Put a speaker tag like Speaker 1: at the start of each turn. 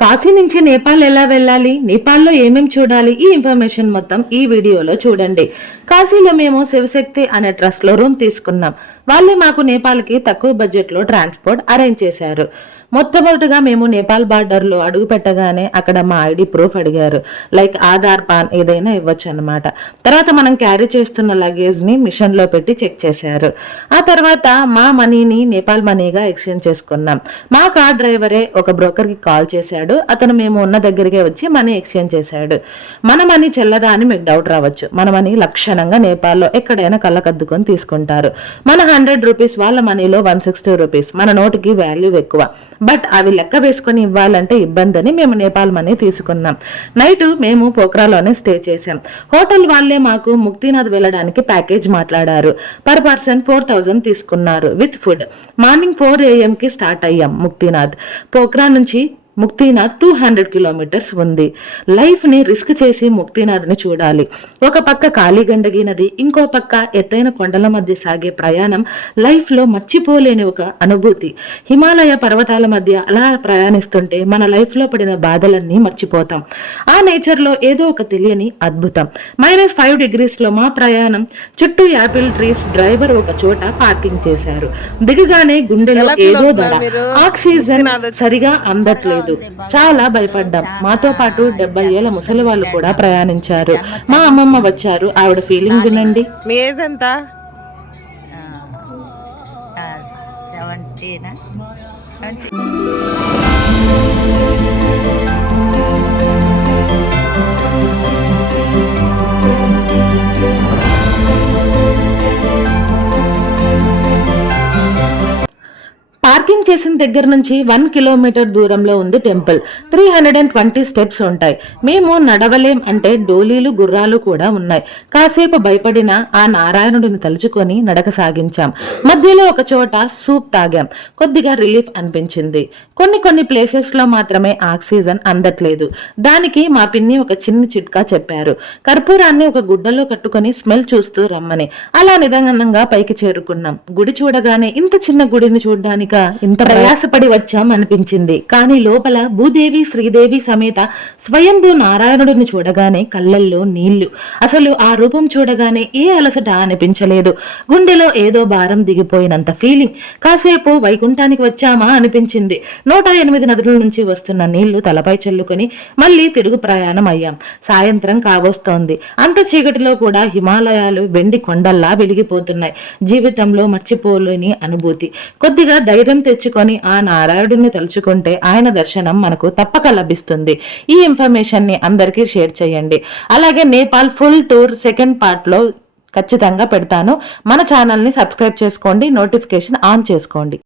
Speaker 1: కాశీ నుంచి నేపాల్ ఎలా వెళ్ళాలి? నేపాల్లో ఏమేం చూడాలి? ఈ ఇన్ఫర్మేషన్ మొత్తం ఈ వీడియోలో చూడండి. కాశీలో మేము శివశక్తి అనే ట్రస్ట్లో రూమ్ తీసుకున్నాం. వాళ్ళే మాకు నేపాల్కి తక్కువ బడ్జెట్లో ట్రాన్స్పోర్ట్ అరేంజ్ చేశారు. మొట్టమొదటిగా మేము నేపాల్ బార్డర్లో అడుగు పెట్టగానే అక్కడ మా ఐడి ప్రూఫ్ అడిగారు. లైక్ ఆధార్ పాన్ ఏదైనా ఇవ్వచ్చు అనమాట తర్వాత మనం క్యారీ చేస్తున్న లగేజ్ని మిషన్లో పెట్టి చెక్ చేశారు. ఆ తర్వాత మా మనీని నేపాల్ మనీగా ఎక్స్చేంజ్ చేసుకున్నాం. మా కార్ డ్రైవరే ఒక బ్రోకర్కి కాల్ చేశాడు. అతను మేము ఉన్న దగ్గరికే వచ్చి మనీ ఎక్స్చేంజ్ చేశాడు. మన మనీ చెల్లదా అని మీకు డౌట్ రావచ్చు. మన మనీ లక్షణంగా నేపాల్లో ఎక్కడైనా కళ్ళకద్దుకొని తీసుకుంటారు. మన హండ్రెడ్ రూపీస్ వాళ్ళ మనీలో వన్ సిక్స్టీ రూపీస్ మన నోటికి వాల్యూ ఎక్కువ. బట్ అవి లెక్క వేసుకొని ఇవ్వాలంటే ఇబ్బంది అని మేము నేపాల్ మనీ తీసుకున్నాం. నైట్ మేము పోక్రాలోనే స్టే చేసాం హోటల్ వాళ్ళే మాకు ముక్తినాథ్ వెళ్ళడానికి ప్యాకేజ్ మాట్లాడారు. పర్ పర్సన్ ఫోర్ థౌజండ్ తీసుకున్నారు విత్ ఫుడ్ మార్నింగ్ ఫోర్కి స్టార్ట్ అయ్యాం ముక్తినాథ్. పోక్రా నుంచి ముక్తినాథ్ టూ హండ్రెడ్ కిలోమీటర్స్ ఉంది. లైఫ్ని రిస్క్ చేసి ముక్తినాథ్ని చూడాలి. ఒక పక్క కాళీగండగి నది ఇంకో పక్క ఎత్తైన కొండల మధ్య సాగే ప్రయాణం లైఫ్లో మర్చిపోలేని ఒక అనుభూతి. హిమాలయ పర్వతాల మధ్య అలా ప్రయాణిస్తుంటే మన లైఫ్లో పడిన బాధలన్నీ మర్చిపోతాం. ఆ నేచర్లో ఏదో ఒక తెలియని అద్భుతం. మైనస్ ఫైవ్ డిగ్రీస్లో మా ప్రయాణం. చుట్టూ యాపిల్ ట్రీస్ డ్రైవర్ ఒక చోట పార్కింగ్ చేశారు. దిగగానే గుండెలో ఏదో ఆక్సిజన్ సరిగా అందట్లేదు. చాలా భయపడ్డాం. మాతో పాటు డెబ్బై ఏళ్ళ ముసలి వాళ్ళు కూడా ప్రయాణించారు. మా అమ్మమ్మ వచ్చారు. ఆవిడ ఫీలింగ్ వినండి.
Speaker 2: మీ ఏజ్ ఎంత?
Speaker 3: సెవెంటీనా సెవెంటీ
Speaker 1: చేసిన దగ్గర నుంచి వన్ కిలోమీటర్ దూరంలో ఉంది temple. Three hundred and twenty steps ఉంటాయి. మేము నడవలేం అంటే డోలీలు గుర్రాలు కూడా ఉన్నాయి. కాసేపు భయపడిన ఆ నారాయణుడిని తలుచుకొని నడక సాగించాం. మధ్యలో ఒక చోట సూప్ తాగాం. కొద్దిగా రిలీఫ్ అనిపించింది. కొన్ని కొన్ని ప్లేసెస్లో మాత్రమే ఆక్సిజన్ అందట్లేదు. దానికి మా పిన్ని ఒక చిన్న చిట్కా చెప్పారు. కర్పూరాన్ని ఒక గుడ్డలో కట్టుకొని స్మెల్ చూస్తూ రమ్మని. అలా నిదానంగా పైకి చేరుకున్నాం. గుడి చూడగానే ఇంత చిన్న గుడిని చూడ్డానిక ఇంత ప్రయాసపడి వచ్చాం అనిపించింది కానీ లోపల భూదేవి శ్రీదేవి సమేత స్వయంభూ నారాయణుడిని చూడగానే కళ్ళల్లో నీళ్ళు. అసలు ఆ రూపం చూడగానే ఏ అలసట అనిపించలేదు. గుండెలో ఏదో భారం దిగిపోయినంత ఫీలింగ్ కాసేపు వైకుంఠానికి వచ్చామా అనిపించింది. నూట ఎనిమిది నదుల నుంచి వస్తున్న నీళ్ళు తలపై చల్లుకొని మళ్ళీ తిరుగు ప్రయాణం అయ్యాం. సాయంత్రం కావస్తోంది. అంత చీకటిలో కూడా హిమాలయాలు వెండి కొండల్లా వెలిగిపోతున్నాయి. జీవితంలో మర్చిపోలేని అనుభూతి. కొద్దిగా ధైర్యం తెచ్చుకొని ఆ నారాయణుడిని తలుచుకుంటే ఆయన దర్శనం మనకు తప్పక లభిస్తుంది. ఈ ఇన్ఫర్మేషన్ని అందరికీ షేర్ చేయండి. అలాగే నేపాల్ ఫుల్ టూర్ సెకండ్ పార్ట్లో ఖచ్చితంగా పెడతాను. మన ఛానల్ని సబ్స్క్రైబ్ చేసుకోండి. నోటిఫికేషన్ ఆన్ చేసుకోండి.